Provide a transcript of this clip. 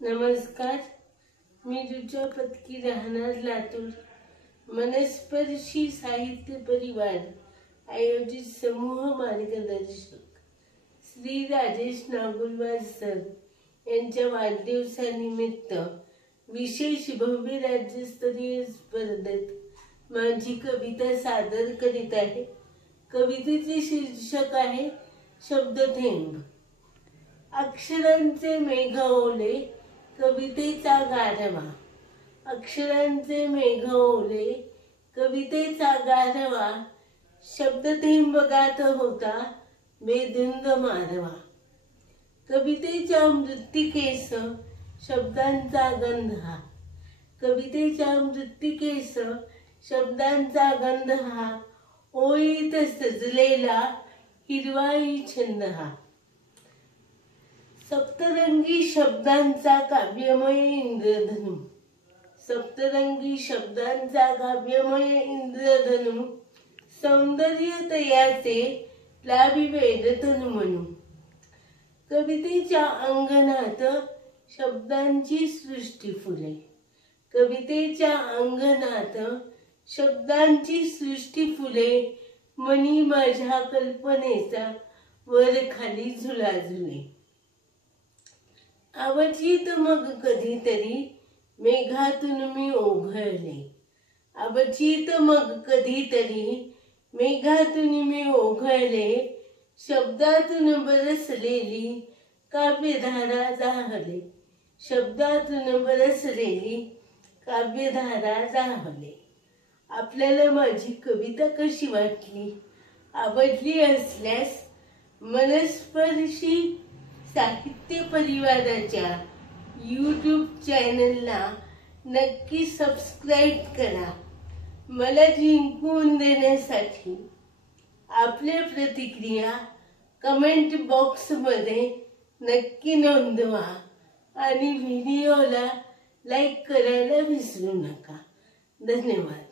नमस्कार, मी रुचा पत्की, राहणार लातूर. मनस्पर्शी साहित्य परिवार आयोजित समूह मार्गदर्शक श्री राजेश नागुलवार सर यांच्या वाढदिवसानिमित्त विशेष भव्य राज्यस्तरीय स्पर्धेत माझी कविता सादर करीत आहे. कवितेचे शीर्षक आहे शब्दथेंब. अक्षरांचे मेघ ओले, कवितेचा गारवा. अक्षरांचे मेघ ओले, कवितेचा गारवा. शब्दथेंब गात होता बेधुंद मारवा. कवितेच्या मृत्तिकेस शब्दांचा गंध हा. कवितेच्या मृत्तिकेस शब्दांचा गंध हा. ओळीत सजलेला हिरवाई छंद हा. सप्तरंगी शब्दांचा काव्यमय इंद्रधनु. सप्तरंगी शब्दांचा काव्यमय इंद्रधनु. सौंदर्य तयाचे लावी वेदतनु म्हणू. कवितेच्या अंगणात शब्दांची सृष्टी फुले. कवितेच्या अंगणात शब्दांची सृष्टी फुले. मनी माझ्या कल्पनेचा वर खाली झुलाझुले. अवचित मग कधीतरी मेघातून मी ओघळले. अवचित मग कधीतरी मेघातून मी ओघळले. शब्दातून बरसलेली काव्यधारा जाहले. शब्दातून बरसलेली काव्यधारा जाहले. आपल्याला माझी कविता कशी वाटली? आवडली असल्यास मनस्पर्शी साहित्य परिवाराच्या YouTube चॅनलला नक्की सबस्क्राईब करा. मला जिंकून देण्यासाठी आपल्या प्रतिक्रिया कमेंट बॉक्समध्ये नक्की नोंदवा आणि व्हिडिओला लाईक करायला विसरू नका. धन्यवाद.